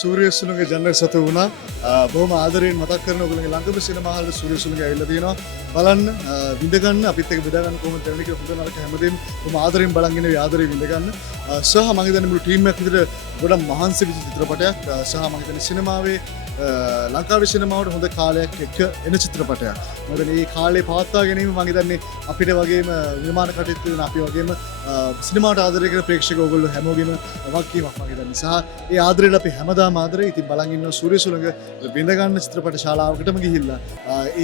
සූරිය සුළුගේ ජනර් සතු වුණා. බොහොම ආදරයෙන් මතක් කරන ඔයගොල්ලෝගේ ළඟම සිනමා හාල් සූරිය සුළුගේ ඇවිල්ලා තියෙනවා. බලන්න විඳ ගන්න අපිත් එක්ක බෙදා ගන්න කොහොමද දැනෙන්නේ කියලා හොඳ නරක හැමදේම බොහොම ආදරයෙන් බලන් ඉන්නේ ආදරයෙන් විඳ ගන්න. සහ මම හිතන්නේ මුළු ටීම් එකක් විතර ගොඩක් මහන්සි වෙච්ච චිත්‍රපටයක්. සහ මම හිතන්නේ සිනමාවේ ලංකාවේ සිනමාවට හොඳ කාලයක් එක්ක එන චිත්‍රපටයක්. මොකද මේ කාලේ පවත්වා ගැනීම මම හිතන්නේ අපිට වගේම නිර්මාණ කටයුතු කරන අපි වගේම සිනමාවට ආදරය කරන ප්‍රේක්ෂක ඔයගොල්ලෝ හැමෝගෙම වගකීමක් මම හිතන්නේ. සහ ඒ ආදරයට අපි හැමදාම ආදරේ. ඉතින් බලන් ඉන්න සූරිය සුළඟ විඳ ගන්න චිත්‍රපට ශාලාවකටම ගිහිල්ලා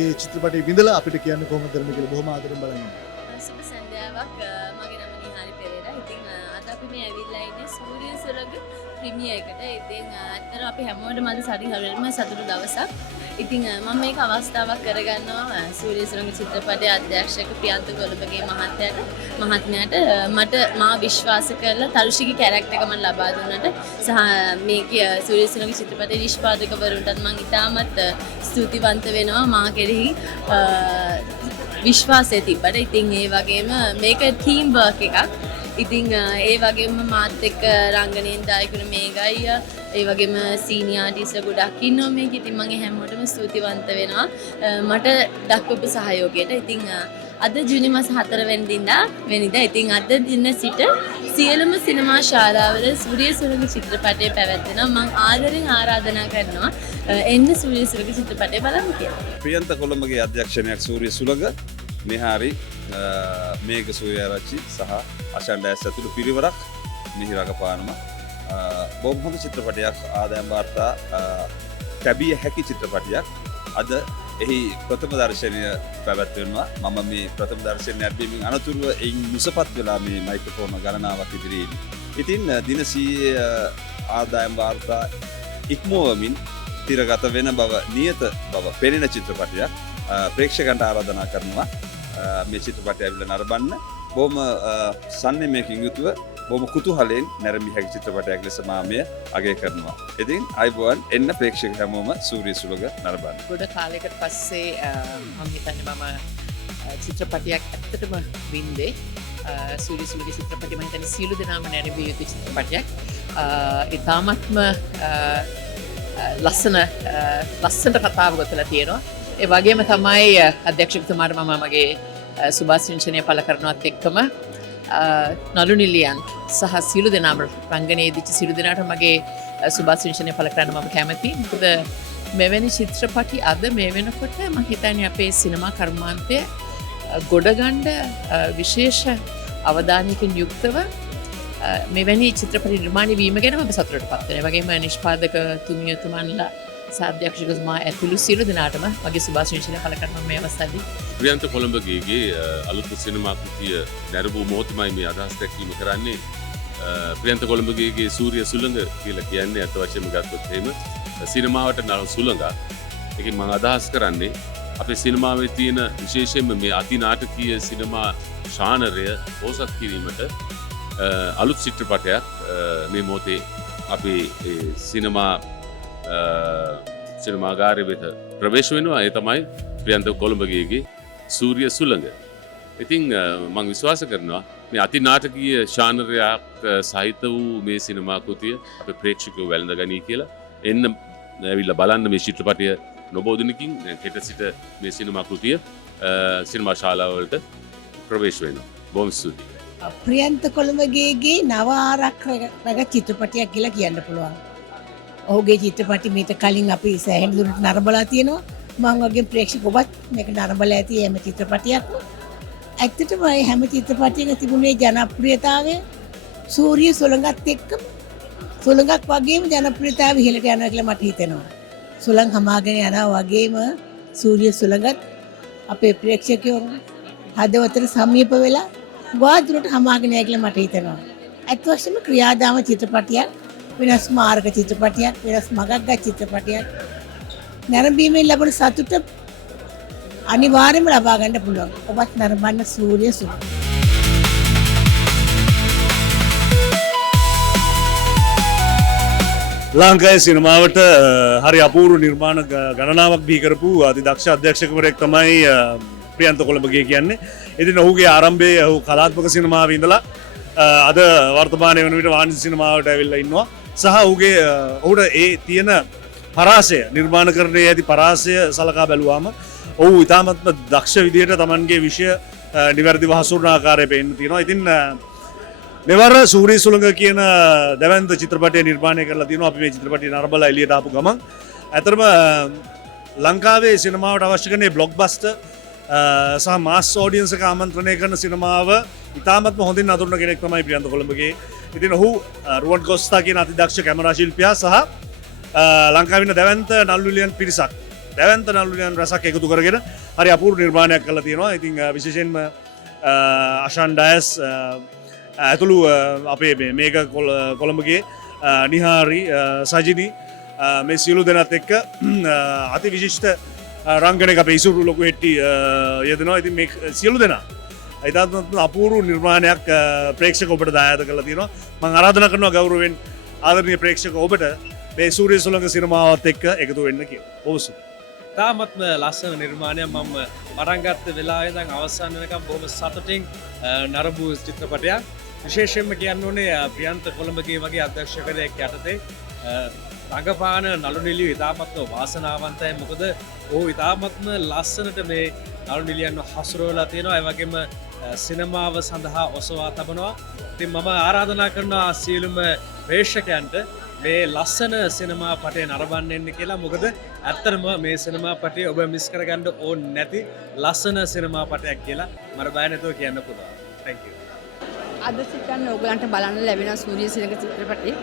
ඒ චිත්‍රපටය විඳලා අපිට කියන්න කොහොමද දරන්නේ කියලා බොහොම ආදරෙන් බලන් ඉන්නවා. සුබ සන්ධ්‍යාවක්. මගේ නම නිහාරි පෙරේරා. ඉතින් අද අපි මේ ඇවිල්ලා ඉන්නේ සූරිය සුළඟ ප්‍රීමියර් එකට. ඉතින් අතන අපි හැමෝටම අද හරියටම සතුටු දවසක්. ඉතින් මම මේක අවස්ථාවක් කරගන්නවා සූරිය සුළඟ චිත්‍රපටයේ අධ්‍යක්ෂක ප්‍රියන්ත කොළඹගේ මහත්මයාට මට මා විශ්වාස කරලා තරුෂිගේ කැරක්ටර් එක මම ලබා දුන්නට සහ මේකේ සූරිය සුළඟ චිත්‍රපටයේ නිෂ්පාදකවරුන්ටත් මම ඉතාමත් ස්තුතිවන්ත වෙනවා මා කෙරෙහි විශ්වාසය තිබ්බට. ඉතින් ඒ වගේම මේක ටීම් වර්ක් එකක්. ඉතින් ඒ වගේම මාත් එක්ක රංගනයෙන් දායකුණු මේගයි ඒ වගේම සීනියර් ආටිස්ට්ලා ගොඩක් ඉන්නවා මේක. ඉතින් මම හැමෝටම ස්තුතිවන්ත වෙනවා මට දක්වපු සහයෝගයට. ඉතින් අද ජූනි මාස 4 වෙනිදා ඉතින් අද දින සිට සියලුම සිනමා ශාලාවල සූරිය සුළඟ චිත්‍රපටය පැවැත්වෙනවා. මම ආදරෙන් ආරාධනා කරනවා එන්න සූරිය සුළඟ චිත්‍රපටය බලන්න කියලා. ප්‍රියන්ත කොළඹගේ අධ්‍යක්ෂණයක් සූරිය සුළඟ නිහාරි මේක සූර්යාරච්චි සහ අෂන් ඩෑස් ඇතුළු පිරිවරක් මෙහි රඟපානවා. බොහොම හොඳ චිත්‍රපටයක් ආදායම් වාර්තා ලැබිය හැකි චිත්‍රපටයක්. අද එහි ප්‍රථම දර්ශනය පැවැත්වෙනවා. මම මේ ප්‍රථම දර්ශනය ලැබීමෙන් අනතුරුව එයින් මුසපත් වෙලා මේ මයික්‍රොෆෝන ගණනාවක් ඉදිරියේ. ඉතින් දින 100 ආදායම් වාර්තා ඉක්මවමින් තිරගත වෙන බව නියත බව පෙනෙන චිත්‍රපටයක්. ප්‍රේක්ෂකයන්ට ආරාධනා කරනවා මේ චිත්‍රපටය ඇවිල්ලා නරඹන්න. බොහොම සන්නිමයකින් යුතුව බොහොම කුතුහලයෙන් නැරඹිය හැකි චිත්‍රපටයක් ලෙස මා මෙය අගය කරනවා. ඉතින් අයිබෝවන් එන්න ප්‍රේක්ෂක හැමෝම සූරිය සුළඟ නරඹන්න. ගොඩ කාලයකට පස්සේ මම හිතන්නේ මම චිත්‍රපටයක් ඇත්තටම වින්දේ. සූරිය සුළඟ චිත්‍රපටය මම හිතන්නේ සියලු දෙනාම නැරඹිය යුතු චිත්‍රපටයක්. ඉතාමත්ම ලස්සනට කතාව ගොතලා තියෙනවා. ඒ වගේම තමයි අධ්‍යක්ෂකතුමාට මම මගේ සුභාශිංසනය පළ කරනවත් එක්කම නළු නිලියන් සහ සියලු දෙනාම රංගනයේ දිච්ච සියලු දෙනාට මගේ සුභාශිංසනය පළ කරන්න මම කැමතියි. මොකද මෙවැනි චිත්‍රපටි අද මේ වෙනකොට මම හිතන්නේ අපේ සිනමා කර්මාන්තය ගොඩගන්න විශේෂ අවධානයකින් යුක්තව මෙවැනි චිත්‍රපටි නිර්මාණය වීම ගැන මම සතුටටපත් වෙනවා. ඒ වගේම නිෂ්පාදක තුමියතුමන්ලා සාධ්‍යක්ෂකතුමා ඇතුළු සියලු දෙනාටම මගේ සුභාශිංසනය පළ කරනවා මේ අවස්ථාවේදී. ප්‍රියන්ත කොළඹගේ අලුත් සිනමා කෘතිය නැරඹූ මොහොතමයි මේ අදහස් දැක්වීම කරන්නේ. ප්‍රියන්ත කොළඹගේ සූරිය සුළඟ කියලා කියන්නේ අත වශයෙන්ම ගත්තොත් එහෙම සිනමාවට නරඹ සුළඟක්. ඒකෙන් මම අදහස් කරන්නේ අපේ සිනමාවේ තියෙන විශේෂයෙන්ම මේ අතිනාටකීය සිනමා ශානරය පෝසත් කිරීමට අලුත් චිත්‍රපටයක් මේ මොහොතේ අපේ සිනමාගාරය වෙත ප්‍රවේශ වෙනවා. ඒ තමයි ප්‍රියන්ත කොළඹගේ සූරිය සුළඟ. ඉතින් මම විශ්වාස කරනවා මේ අතිනාටකීය ශානරයක් සහිත වූ මේ සිනමා කෘතිය අපේ ප්‍රේක්ෂකයෝ වැළඳ ගනී කියලා. එන්න ඇවිල්ලා බලන්න මේ චිත්‍රපටය නොබෝ දිනකින් හෙට සිට මේ සිනමා කෘතිය සිනමා ශාලාවලට ප්‍රවේශ වෙනවා. බොහොම ස්තුතියි. ප්‍රියන්ත කොළඹගේ නව ආරක්ෂක චිත්‍රපටයක් කියලා කියන්න පුළුවන්. ඔහුගේ චිත්‍රපටි මීට කලින් අපි සෑහෙන දුරට නරඹලා තියෙනවා. මම වගේ ප්‍රේක්ෂක ඔබත් මේක නරඹලා ඇති හැම චිත්‍රපටියක්. ඇත්තටම මේ හැම චිත්‍රපටයක තිබුණේ ජනප්‍රියතාවය සූරිය සුළඟත් එක්ක සුළඟක් වගේම ජනප්‍රියතාවය ඉහළට යනවා කියලා මට හිතෙනවා. සුළං හමාගෙන යනවා වගේම සූරිය සුළඟත් අපේ ප්‍රේක්ෂකයෝ හදවතට සමීප වෙලා වාදුරට හමාගෙන යයි කියලා මට හිතෙනවා. ඇත්ත වශයෙන්ම ක්‍රියාදාම චිත්‍රපටියක්, වෙනස් මාර්ග චිත්‍රපටියක්, වෙනස් මගක් ගත් චිත්‍රපටියක්. නැරඹීමෙන් ලැබෙන සතුට අනිවාර්යයෙන්ම ලබා ගන්න පුළුවන්. ඔබත් නරඹන්න සූරිය සුළඟ. ලංකාවේ සිනමාවට හරි අපූර්ව නිර්මාණ ගණනාවක් බිහි කරපු අතිදක්ෂ අධ්‍යක්ෂකවරයෙක් තමයි ප්‍රියන්ත කොළඹගේ කියන්නේ. ඉතින් ඔහුගේ ආරම්භයේ ඔහු කලාත්මක සිනමාවේ ඉඳලා අද වර්තමානයේ වන විට වාණිජ සිනමාවට ඇවිල්ලා ඉන්නවා. සහ ඔහුගේ ඔහුට ඒ තියෙන පරාසය නිර්මාණ කරණයේ ඇති පරාසය සලකා බැලුවාම ඔහු ඉතාමත්ම දක්ෂ විදිහට තමන්ගේ විෂය නිවැරදිව හසුරුවන ආකාරය පේන්න තියෙනවා. ඉතින් මෙවර සූරී සුළඟ කියන දැවැන්ත චිත්‍රපටය නිර්මාණය කරලා තියෙනවා. අපි මේ චිත්‍රපටය නරඹලා එළියට ආපු ගමන් ඇතරම ලංකාවේ සිනමාවට අවශ්‍ය කරන බ්ලොක්බස්ටර් සහ මාස් ඔඩියන්ස් එක ආමන්ත්‍රණය කරන සිනමාව ඉතාමත්ම හොඳින් අඳුරන කෙනෙක් තමයි ප්‍රියන්ත කොළඹගේ. ඉතින් ඔහු රුවන් කොස්තා කියන අතිදක්ෂ කැමරා ශිල්පියා සහ ලංකාවේ ඉන්න දැවැන්ත නළුනිලියන් පිරිසක් දැවැන්ත නළුනිලියන් රසක් එකතු කරගෙන හරි අපූර්ව නිර්මාණයක් කරලා තියෙනවා. ඉතින් විශේෂයෙන්ම අෂාන් ඩයස් ඇතුළු අපේ මේක කොළඹගේ නිහාරි සජිනි මේ සියලු දෙනත් එක්ක අති විශිෂ්ට රංගනයක අපේ ඉසුරු ලොකු හෙට්ටි යෙදෙනවා. ඉතින් මේ සියලු දෙනා ඉතාමත් අපූර්ව නිර්මාණයක් ප්‍රේක්ෂක ඔබට දායාද කරලා තියෙනවා. මම ආරාධනා කරනවා ගෞරවයෙන් ආදරණීය ප්‍රේක්ෂක ඔබට මේ සූරිය සුළඟ සිනමාවත් එක්ක එකතු වෙන්න කියලා. ඔව්සු. තාමත්ම ලස්සන නිර්මාණයක් මම පටන් ගත්ත වෙලාවේ ඉඳන් අවසන් වෙනකම් බොහොම සතුටින් නරඹු චිත්‍රපටයක්. විශේෂයෙන්ම කියන්න ඕනේ ප්‍රියන්ත කොළඹගේ වගේ අධ්‍යක්ෂකයෙක් යටතේ රඟපාන නළු නිළිය ඉතාමත්ම වාසනාවන්තයි. මොකද ඔහු ඉතාමත්ම ලස්සනට මේ නළු නිළියන්ව හසුරුවලා තියෙනවා. ඒ වගේම සිනමාව සඳහා ඔසවා තබනවා. ඉතින් මම ආරාධනා කරනවා සියලුම ප්‍රේක්ෂකයන්ට මේ ලස්සන සිනමා පටය නරඹන්න එන්න කියලා. මොකද ඇත්තටම මේ සිනමා පටය ඔබ මිස් කරගන්න ඕනේ නැති ලස්සන සිනමා පටයක් කියලා මට බය නැතුව කියන්න පුළුවන්. Thank you. අද සිතන්න ඔයගලන්ට බලන්න ලැබෙන සූරිය සුළඟ චිත්‍රපටය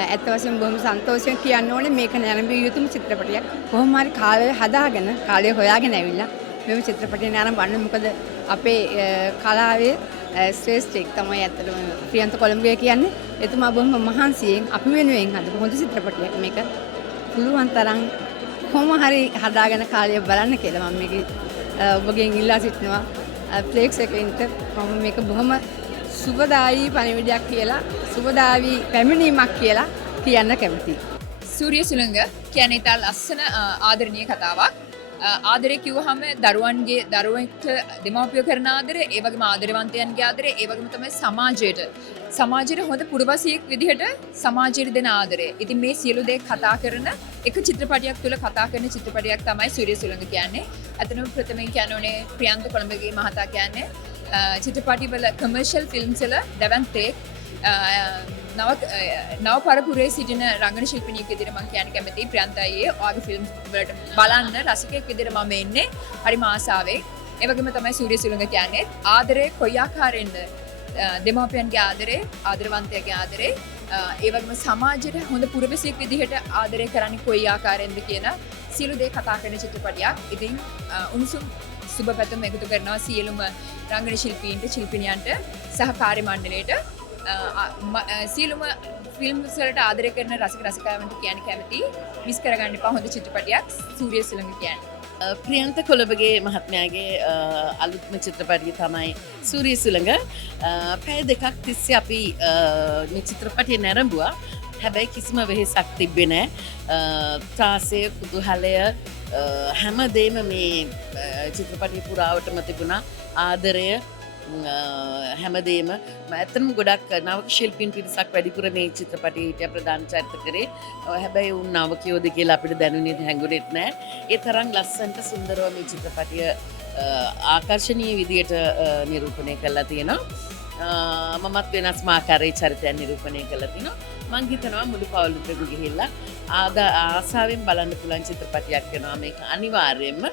ඇත්ත වශයෙන්ම බොහොම සන්තෝෂයෙන් කියන්න ඕනේ. මේක නැරඹිය යුතුම චිත්‍රපටයක්. කොහොම හරි කාලය හදාගෙන කාලය හොයාගෙන ඇවිල්ලා මෙම චිත්‍රපටය නරඹන්න. මොකද අපේ කලාවේ ශ්‍රේෂ්ඨෙක් තමයි ඇත්තටම ප්‍රියන්ත කොළඹගේ කියන්නේ. එතුමා බොහොම මහන්සියෙන් අපි වෙනුවෙන් හදපු හොඳ චිත්‍රපටයක් මේක. පුළුවන් තරම් කොහොම හරි හදාගෙන කාලය බලන්න කියලා මම මේක ඔබගෙන් ඉල්ලා සිටිනවා. ප්‍රේක්ෂකයන්ට මම මේක බොහොම සුබදායී පණිවිඩයක් කියලා සුබදායී පැමිණීමක් කියලා කියන්න කැමතියි. සූරිය සුළඟ කියන්නේ ඉතා ලස්සන ආදරණීය කතාවක්. ආදරේ කිව්වහම දරුවන්ගේ දරුවෙක්ට දෙමව්පියෝ කරන ආදරේ, ඒ වගේම ආදරවන්තයන්ගේ ආදරේ, ඒ වගේම තමයි සමාජයට හොඳ පුරවැසියෙක් විදිහට සමාජයට දෙන ආදරේ. ඉතින් මේ සියලු දේ කතා කරන එක චිත්‍රපටයක් තුළ කතා කරන චිත්‍රපටයක් තමයි සූරිය සුළඟ කියන්නේ. අතනම ප්‍රථමයෙන් කියනෝනේ ප්‍රියන්ත කොළඹගේ මහතා කියන්නේ චිත්‍රපටිවල කමර්ෂල් ෆිල්ම්ස් වල දැවැන්තෙක් නව පරපුරේ සිටින රංගන ශිල්පිනියෙක් විදිහට මම කියන්න කැමතියි. ප්‍රියන්ත අයියේ ඔයාගේ ෆිල්ම්ස් වලට බලන්න රසිකයෙක් විදිහට මම එන්නේ හරිම ආසාවෙන්. ඒ වගේම තමයි සූරිය සුළඟ කියන්නේ ආදරේ කොයි ආකාරයෙන්ද දෙමාපියන්ගේ ආදරේ, ආදරවන්තයාගේ ආදරේ, ඒ වගේම සමාජයට හොඳ පුරවැසියෙක් විදිහට ආදරය කරන්නේ කොයි ආකාරයෙන්ද කියන සියලු දේ කතා කරන චිත්‍රපටයක්. ඉතින් උණුසුම් සුබ පැතුම් එකතු කරනවා සියලුම රංගන ශිල්පීන්ට, ශිල්පිනියන්ට සහ කාර්ය මණ්ඩලයට. සියලුම ෆිල්ම්ස් වලට ආදරය කරන රසික රසිකාවන්ට කියන්න කැමතියි. මිස් කරගන්න එපා හොඳ චිත්‍රපටයක් සූරිය සුළඟ කියන්නේ. ප්‍රියන්ත කොළඹගේ මහත්මයාගේ අලුත්ම චිත්‍රපටිය තමයි සූරිය සුළඟ. පැය දෙකක් තිස්සේ අපි මේ චිත්‍රපටිය නැරඹුවා. හැබැයි කිසිම වෙහෙසක් තිබ්බේ නැහැ. ත්‍රාසය, කුතුහලය හැමදේම මේ චිත්‍රපටිය පුරාවටම තිබුණා. ආදරය හැමදේම ඇත්තම ගොඩක් නවක ශිල්පීන් පිරිසක් වැඩිපුර මේ චිත්‍රපටයට ප්‍රධාන චරිත කරේ. හැබැයි උන් නවකයෝද කියලා අපිට දැනුනේ හැඟුණෙත් නැහැ. ඒ තරම් ලස්සනට සුන්දරව මේ චිත්‍රපටය ආකර්ශනීය විදියට නිරූපණය කරලා තියෙනවා. මමත් වෙනස්ම ආකාරයේ චරිතයන් නිරූපණය කරලා තිනවා. මං හිතනවා මුළු පවුලටම ගිහිල්ලා ආසාවෙන් බලන්න පුළුවන් චිත්‍රපටයක් වෙනවා මේක අනිවාර්යයෙන්ම.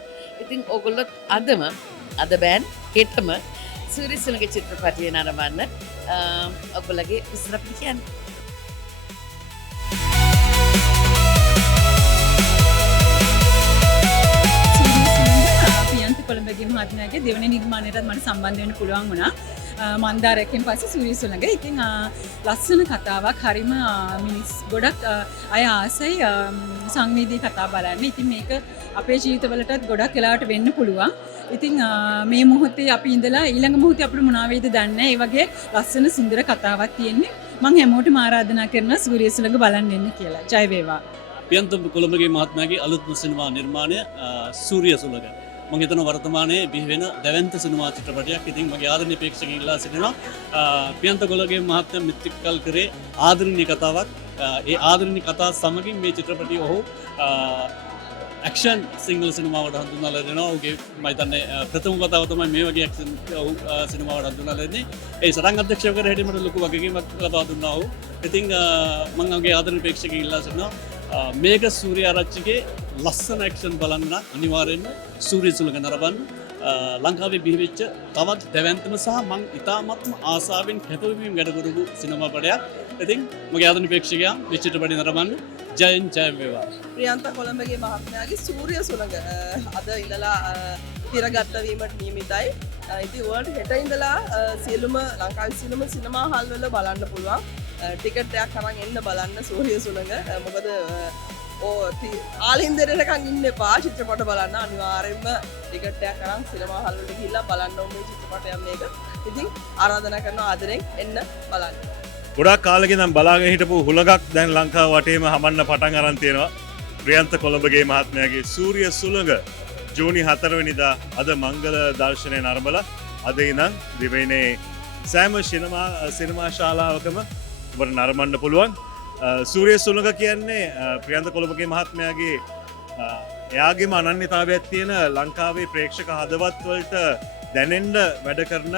ඉතින් ඕගොල්ලොත් අද බෑන් හෙටම සූරිය සුළඟ චිත්‍රපටිය නරඹන්න ඔයගොල්ලගේ ඉස්සරහට කියන්නේ. ප්‍රියන්ත කොළඹගේ මහත්මයාගේ දෙවන නිර්මාණයටත් මට සම්බන්ධ වෙන්න පුළුවන් වුණා. මන්දාරයෙන් පස්සේ සූරිය සුළඟ. ඉතින් ලස්සන කතාවක්, හරිම මිනිස් ගොඩක් අය ආසයි සංවේදී කතා බලන්න. ඉතින් මේක අපේ ජීවිතවලටත් ගොඩක් වෙලාවට වෙන්න පුළුවන්. ඉතින් මේ මොහොතේ අපි ඉඳලා ඊළඟ මොහොතේ අපිට මොනවා වෙයිද දන්නේ නැහැ. ඒ වගේ ලස්සන සුන්දර කතාවක් තියෙන්නේ. මම හැමෝටම ආරාධනා කරනවා සූරිය සුළඟ බලන්න එන්න කියලා. ජය වේවා. ප්‍රියන්ත කොළඹගේ මහත්මයාගේ අලුත්ම සිනමා නිර්මාණය සූරිය සුළඟ. මම හිතනවා වර්තමානයේ බිහි වෙන දැවැන්ත සිනමා චිත්‍රපටයක්. ඉතින් මගේ ආදරණීය ප්‍රේක්ෂකයන් ඉල්ලා සිටිනවා ප්‍රියන්ත කොළඹගේ මහත්මයා මිත්‍රිකල් කරේ ආදරණීය කතාවක් ඒ ආදරණි කතා සමගින් මේ චිත්‍රපටිය ඔහු ඇක්ෂන් සිංගල් සිනමාවට හඳුන්වලා දෙනවා. ඔහුගේ මම හිතන්නේ ප්‍රථම වතාව තමයි මේ වගේ ඇක්ෂන් ඔහු සිනමාවට හඳුන්වලා දෙන්නේ. ඒ සටන් අධ්‍යක්ෂකවරයා හැටියට මට ලොකු වගකීමක් ලබා දුන්නා ඔහු. ඉතින් මම ඔහුගේ ආදරණීය ප්‍රේක්ෂකයන් ඉල්ලා සිටිනවා මේක සූර්යාරච්චිගේ ලස්සන ඇක්ෂන් බලන්න නම් අනිවාර්යෙන්ම සූර්ය සුළඟ නරඹන්න. ලංකාවේ බිහිවෙච්ච තවත් දැවැන්තම සහ මං ඉතාමත්ම ආසාවෙන් කැපවීම වැඩ කරපු සිනමාපටයක්. ඉතින් මගේ ආදරණීය ප්‍රේක්ෂකයන් මේ චිත්‍රපටය නරඹන්න ජයෙන් ජය වේවා. ප්‍රියන්ත කොළඹගේ මහත්මයාගේ සූර්ය සුළඟ අද ඉඳලා තිරගත වීමට නියමිතයි. ඉතින් ඔයාලට හෙට ඉඳලා සියලුම ලංකාවේ සියලුම සිනමා හල් වල බලන්න පුළුවන්. ටිකට් එකක් අරන් එන්න බලන්න සූර්ය සුළඟ. මොකද ආලින්දරටකන් ඉන්න එපා චිත්‍රපට බලන්න අනිවාර්යෙන්ම ටිකට් එකක් අරන් සිනමා හල් වලට ගිහිල්ලා බලන්න ඕනේ මේ චිත්‍රපටයක් මේක. ඉතින් ආරාධනා කරනවා ආදරෙන් එන්න බලන්න. ගොඩක් කාලෙකින් නම් බලාගෙන හිටපු හුලඟක් දැන් ලංකාව වටේම හමන්න පටන් අරන් තියෙනවා. ප්‍රියන්ත කොළඹගේ මහත්මයාගේ සූර්ය සුළඟ ජූනි 4 වෙනිදා අද මංගල දර්ශනය නරඹලා අද ඉඳන් දිවයිනේ සෑම සිනමා ශාලාවකම ඔබට නරඹන්න පුළුවන්. සූර්ය සුළඟ කියන්නේ ප්‍රියන්ත කොළඹගේ මහත්මයාගේ එයාගේම අනන්‍යතාවයක් තියෙන ලංකාවේ ප්‍රේක්ෂක හදවත් වලට දැනෙන්න වැඩ කරන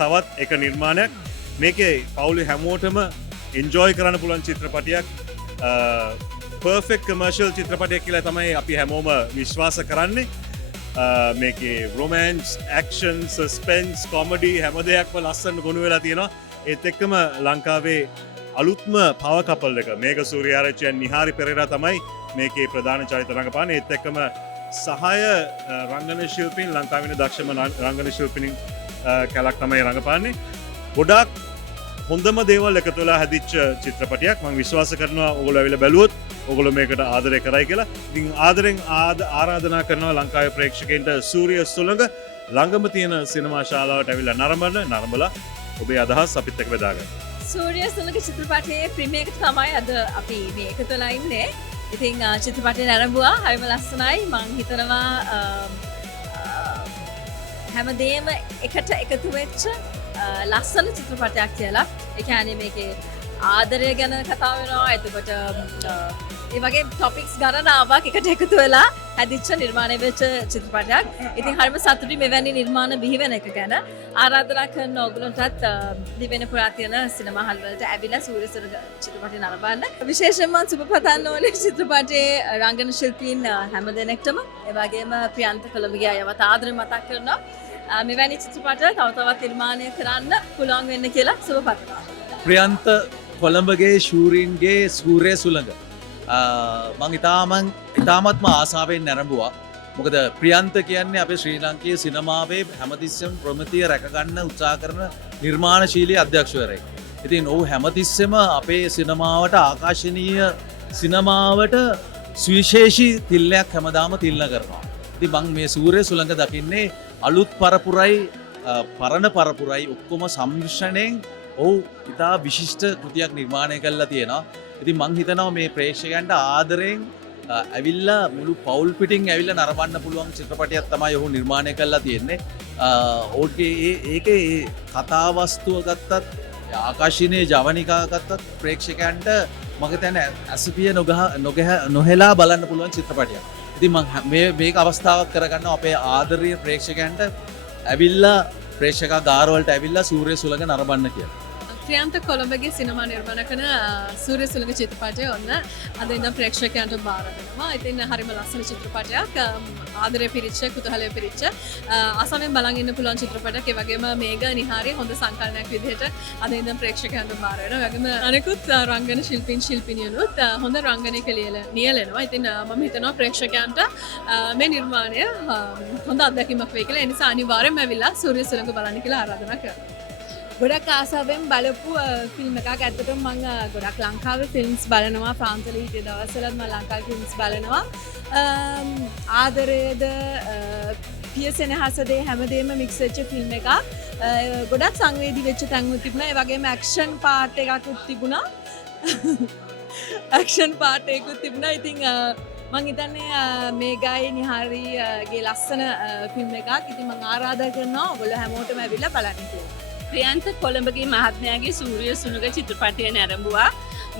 තවත් එක නිර්මාණයක්. මේකේ පවුලේ හැමෝටම එන්ජොයි කරන්න පුළුවන් චිත්‍රපටයක්. පර්ෆෙක්ට් කමර්ෂල් චිත්‍රපටයක් කියලා තමයි අපි හැමෝම විශ්වාස කරන්නේ. මේකේ රොමෑන්ස්, ඇක්ෂන්, සස්පෙන්ස්, කොමඩි හැම දෙයක්ම ලස්සන ගොනු වෙලා තියෙනවා. ඒත් එක්කම ලංකාවේ අලුත්ම පව කපල් එක මේක සූර්යාරච්චි නිහාරි පෙරේරා තමයි මේකේ ප්‍රධාන චරිත රඟපාන්නේ. ඒත් එක්කම සහාය රංගන ශිල්පීන් ලංකාවේ දක්ෂම රංගන ශිල්පීන් කැලක් තමයි රඟපාන්නේ. ගොඩක් හොඳම දේවල් එකතු වෙලා හැදිච්ච චිත්‍රපටයක්. මම විශ්වාස කරනවා ඔයගොල්ලෝ ඇවිල්ලා බැලුවොත් ඔයගොල්ලෝ මේකට ආදරය කරයි කියලා. ඉතින් ආදරෙන් ආරාධනා කරනවා ලංකාවේ ප්‍රේක්ෂකයන්ට සූර්ය සුළඟ ළඟම තියෙන සිනමා ශාලාවට ඇවිල්ලා නරඹලා ඔබේ අදහස් අපිත් එක්ක බෙදා ගන්න. සූර්ය සුළඟ චිත්‍රපටයේ ප්‍රීමියර් එක තමයි අද අපි මේ එකතු වෙලා ඉන්නේ. ඉතින් චිත්‍රපටය නැරඹුවා. හරිම ලස්සනයි. මං හිතනවා හැමදේම එකට එකතු වෙච්ච ලස්සන චිත්‍රපටයක් කියලා. ඒ කියන්නේ මේකේ ආදරය ගැන කතා වෙනවා. එතකොට ඒ වගේ ටොපික්ස් ගණනාවක් එකට එකතු වෙලා හැදිච්ච නිර්මාණය වෙච්ච චිත්‍රපටයක්. ඉතින් හරිම සතුටුයි මෙවැනි නිර්මාණ බිහි වෙන එක ගැන. ආරාධනා කරන ඕගොල්ලන්ටත් දිවෙන පුරා තියෙන සිනමා හල් වලට ඇවිල්ලා සූර්ය සුළඟ චිත්‍රපටය නරඹන්න. විශේෂයෙන්ම සුබ පතන්න ඕනේ චිත්‍රපටයේ රංගන ශිල්පීන් හැම දෙනෙක්ටම. ඒ වගේම ප්‍රියන්ත කොළඹගේ අයවත් ආදරේ මතක් කරනවා. මෙවැනි චිත්‍රපට තව තවත් නිර්මාණය කරන්න පුළුවන් වෙන්න කියලා සුබ පතනවා. ප්‍රියන්ත කොළඹගේ ශූරීන්ගේ සූර්ය සුළඟ මං ඉතාමත්ම ආසාවෙන් නැරඹුවා. මොකද ප්‍රියන්ත කියන්නේ අපේ ශ්‍රී ලංකීය සිනමාවේ හැමතිස්සෙම ප්‍රමිතිය රැකගන්න උත්සාහ කරන නිර්මාණශීලී අධ්‍යක්ෂවරයෙක්. ඉතින් ඔහු හැමතිස්සෙම අපේ සිනමාවට ආකර්ශනීය සිනමාවට සුවිශේෂී තිල්ලයක් හැමදාම තිල්න කරනවා. ඉතින් මං මේ සූර්ය සුළඟ දකින්නේ අලුත් පරපුරයි පරණ පරපුරයි ඔක්කොම සම්මිශ්‍රණයෙන් ඔහු ඉතා විශිෂ්ට කෘතියක් නිර්මාණය කරලා තියෙනවා. ඉතින් මං හිතනවා මේ ප්‍රේක්ෂකයන්ට ආදරයෙන් ඇවිල්ලා මුළු පවුල් පිටින් ඇවිල්ලා නරඹන්න පුළුවන් චිත්‍රපටයක් තමයි ඔහු නිර්මාණය කරලා තියෙන්නේ. ඔහුගේ ඒකේ කතා වස්තුව ගත්තත් ආකර්ෂණීය ජවනිකා ගත්තත් ප්‍රේක්ෂකයන්ට මගේ තැන ඇසපිය නොහෙලා බලන්න පුළුවන් චිත්‍රපටයක්. ඉතින් මේක අවස්ථාවක් කරගන්න අපේ ආදරණීය ප්‍රේක්ෂකයන්ට ඇවිල්ලා ප්‍රේක්ෂක ගාරවලට ඇවිල්ලා සූර්ය සුළඟ නරඹන්න කියලා. ප්‍රියන්ත කොළඹගේ සිනමා නිර්මාණ කරන සූර්ය සුළඟ චිත්‍රපටය ඔන්න අද ඉඳන් ප්‍රේක්ෂකයන්ට බාර දෙනවා. ඉතින් හරිම ලස්සන චිත්‍රපටයක්. ආදරය පිරිච්ච, කුතුහලය පිරිච්ච අසමෙන් බලන් ඉන්න පුළුවන් චිත්‍රපටයක්. ඒ වගේම මේක නිහාරි හොඳ සංකලනයක් විදිහට අද ඉඳන් ප්‍රේක්ෂකයන්ට බාර වෙනවා. ඒ වගේම අනෙකුත් රංගන ශිල්පිනියනුත් හොඳ රංගනයක නියැලෙනවා. ඉතින් මම හිතනවා ප්‍රේක්ෂකයන්ට මේ නිර්මාණය හොඳ අත්දැකීමක් වෙයි කියලා. ඒ නිසා අනිවාර්යයෙන්ම ඇවිල්ලා සූර්ය සුළඟ බලන්න කියලා ආරාධනා කරනවා. ගොඩක් ආසාවෙන් බලපු ෆිල්ම් එකක්. ඇත්තටම මම ගොඩක් ලංකාවේ ෆිල්ම්ස් බලනවා. ප්‍රාන්තවල හිටිය දවස්වලත් මම ලංකාවේ ෆිල්ම්ස් බලනවා. ආදරයේද පියසෙනහසද හැමදේම මික්ස් වෙච්ච ෆිල්ම් එකක්. ගොඩක් සංවේදී වෙච්ච තැන්වල තිබුණා. ඒ වගේම ඇක්ෂන් පාර්ට් එකකුත් තිබුණා. ඇක්ෂන් පාර්ට් එකකුත් තිබුණා. ඉතින් මං හිතන්නේ මේගයි නිහාරිගේ ලස්සන ෆිල්ම් එකක්. ඉතින් මං ආරාධනා කරනවා ඔයගොල්ලෝ හැමෝටම ඇවිල්ලා බලන්න කියලා. ප්‍රියන්ත කොළඹගේ මහත්මයාගේ සූර්ය සුළඟ චිත්‍රපටය නැරඹුවා.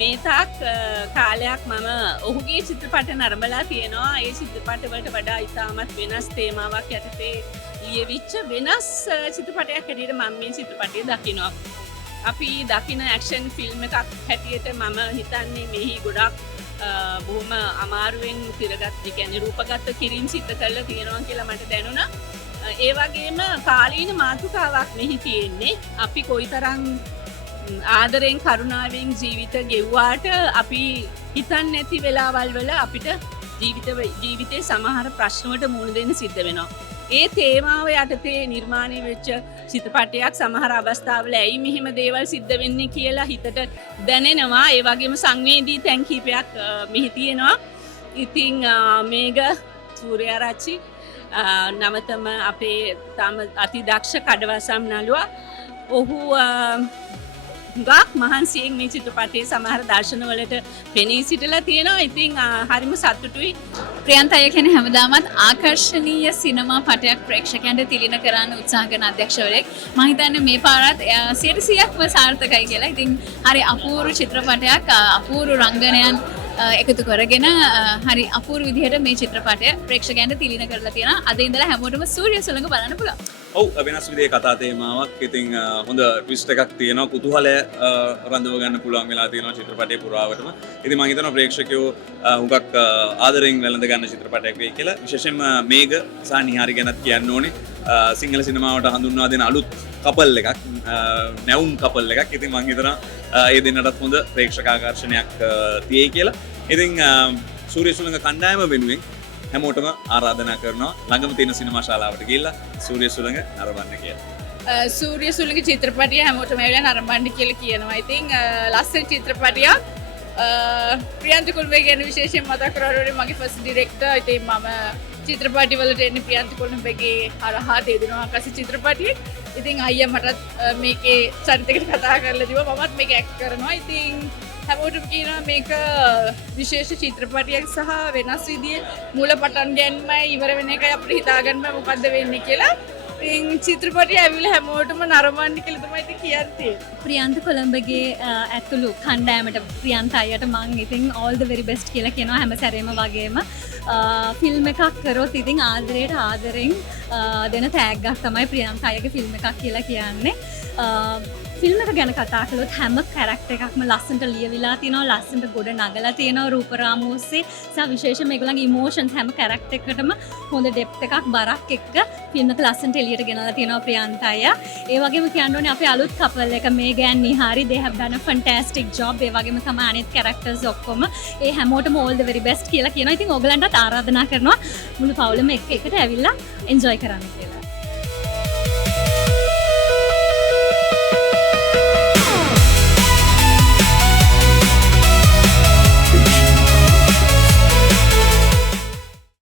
මේ තාක් කාලයක් මම ඔහුගේ චිත්‍රපට නරඹලා තියෙනවා. ඒ චිත්‍රපටවලට වඩා ඉතාමත් වෙනස් තේමාවක් යටතේ ලියවිච්ච වෙනස් චිත්‍රපටයක් හැටියට මම මේ චිත්‍රපටය දකිනවා. අපි දකින ඇක්ෂන් ෆිල්ම් එකක් හැටියට මම හිතන්නේ මෙහි ගොඩක් බොහොම අමාරුවෙන් තිරගත් කියන්නේ රූපගත කිරීම සිද්ධ කරලා තියෙනවා කියලා මට දැනුණා. ඒ වගේම කාලීන මාතෘකාවක් මෙහි තියෙන්නේ. අපි කොයිතරම් ආදරෙන් කරුණාවෙන් ජීවිත ගෙව්වාට අපි හිතන්නේ නැති වෙලාවල් වල අපිට ජීවිතේ සමහර ප්‍රශ්න වලට මුහුණ දෙන්න සිද්ධ වෙනවා. ඒ තේමාව යටතේ නිර්මාණය වෙච්ච චිත්‍රපටයක් සමහර අවස්ථාවල ඇයි මෙහෙම දේවල් සිද්ධ වෙන්නේ කියලා හිතට දැනෙනවා. ඒ වගේම සංවේදී තැන් කීපයක් මෙහි තියෙනවා. ඉතින් මේඝ සූර්යාරච්චි නවතම අපේ තම අතිදක්ෂ කඩවසම් නළුවා. ඔහු ගක් මහන්සියෙන් මේ චිත්‍රපටයේ සමහර දර්ශනවලට පෙනී සිටලා තියෙනවා. ඉතින් හරිම සතුටුයි. ප්‍රියන්ත අය කියන්නේ හැමදාමත් ආකර්ශනීය සිනමා පටයක් ප්‍රේක්ෂකයන්ට තිළින කරන්න උත්සාහ කරන අධ්‍යක්ෂවරයෙක්. මම හිතන්නේ මේ පාරත් 100%ක්ම සාර්ථකයි කියලා. ඉතින් හරි අපූර්ව චිත්‍රපටයක්, අපූර්ව රංගනයන් එකතු කරගෙන හරි අපූර්ව විදිහට මේ චිත්‍රපටය ප්‍රේක්ෂකයන්ට තිළින කරලා තියෙනවා. අද ඉඳලා හැමෝටම සූර්ය සුළඟ බලන්න පුළුවන්. ඔව් වෙනස් විදිහේ කතා තේමාවක්. ඉතින් හොඳ ට්විස්ට් එකක් තියෙනවා. කුතුහලය රඳව ගන්න පුළුවන් වෙලා තියෙනවා චිත්‍රපටයේ පුරාවටම. ඉතින් මම හිතනවා ප්‍රේක්ෂකයෝ හුඟක් ආදරෙන් වැළඳ ගන්න චිත්‍රපටයක් වෙයි කියලා. විශේෂයෙන්ම මේඝ සහ නිහාරි ගැනත් කියන්න ඕනේ. සිංහල සිනමාවට හඳුන්වා දෙන අලුත් කපල් එකක්, නැවුම් කපල් එකක්. ඉතින් මම හිතනවා ඒ දෙන්නටත් හොඳ ප්‍රේක්ෂක ආකර්ෂණයක් තියෙයි කියලා. ඉතින් සූර්ය සුළඟ කණ්ඩායම වෙනුවෙන් හැමෝටම ආරාධනා කරනවා ළඟම තියෙන සිනමා ශාලාවට ගිහිල්ලා සූර්ය සුළඟ නරඹන්න කියලා. සූර්ය සුළඟ චිත්‍රපටය හැමෝටම ඇවිල්ලා නරඹන්න කියලා කියනවා. ඉතින් ලස්සන චිත්‍රපටයක්. ප්‍රියන්ත කුළුඹේ ගැන විශේෂයෙන් මතක් කරගන්න මගේ ෆස්ට් ඩිරෙක්ටර්. ඉතින් මම චිත්‍රපටි වලට එන්නේ ප්‍රියන්ත කුළුඹේගේ හරහා දෙදෙනා ආකාශ චිත්‍රපටියේ. ඉතින් අයියා මටත් මේකේ චරිතයකට කතා කරලා දීවා. මමත් මේක ඇක්ට් කරනවා. ඉතින් හැමෝටම කියනවා මේක විශේෂ චිත්‍රපටයක් සහ වෙනස් විදිහේ මූල පටන් ගැනීමයි ඉවර වෙන එකයි අපිට හිතාගන්න මොකද්ද වෙන්නේ කියලා. ඉතින් චිත්‍රපටය ඇවිල්ලා හැමෝටම නරඹන්න කියලා තමයි ඉතින් කියන්නේ. ප්‍රියන්ත කොළඹගේ ඇතුළු කණ්ඩායමට ප්‍රියන්ත අයියට මං ඉතින් all the very best කියලා කියනවා හැම සැරේම වගේම. ෆිල්ම් එකක් කරොත් ඉතින් ආදරෙන් දෙන තෑග්ගක් තමයි ප්‍රියන්ත අයගේ ෆිල්ම් එකක් කියලා කියන්නේ. ෆිල්ම් එක ගැන කතා කළොත් හැම කැරක්ටර් එකක්ම ලස්සනට ලියවිලා තියෙනවා, ලස්සනට ගොඩ නගලා තියෙනවා රූපරාමු ඔස්සේ. සහ විශේෂයෙන්ම ඒගොල්ලන්ගේ ඉමෝෂන්ස් හැම කැරක්ටර් එකකටම හොඳ ඩෙප්ත් එකක් බරක් එක්ක ෆිල්ම් එක ලස්සනට එළියට ගෙනලා තියෙනවා ප්‍රියන්ත අයියා. ඒ වගේම කියන්න ඕනේ අපේ අලුත් කපල් එක Megha and නිහාරි they have done a fantastic job. ඒ වගේම තමයි අනිත් කැරක්ටර්ස් ඔක්කොම. ඒ හැමෝටම all the very best කියලා කියනවා. ඉතින් ඕගලන්ටත් ආරාධනා කරනවා මුළු පවුලම එකට ඇවිල්ලා එන්ජොයි කරන්න කියලා.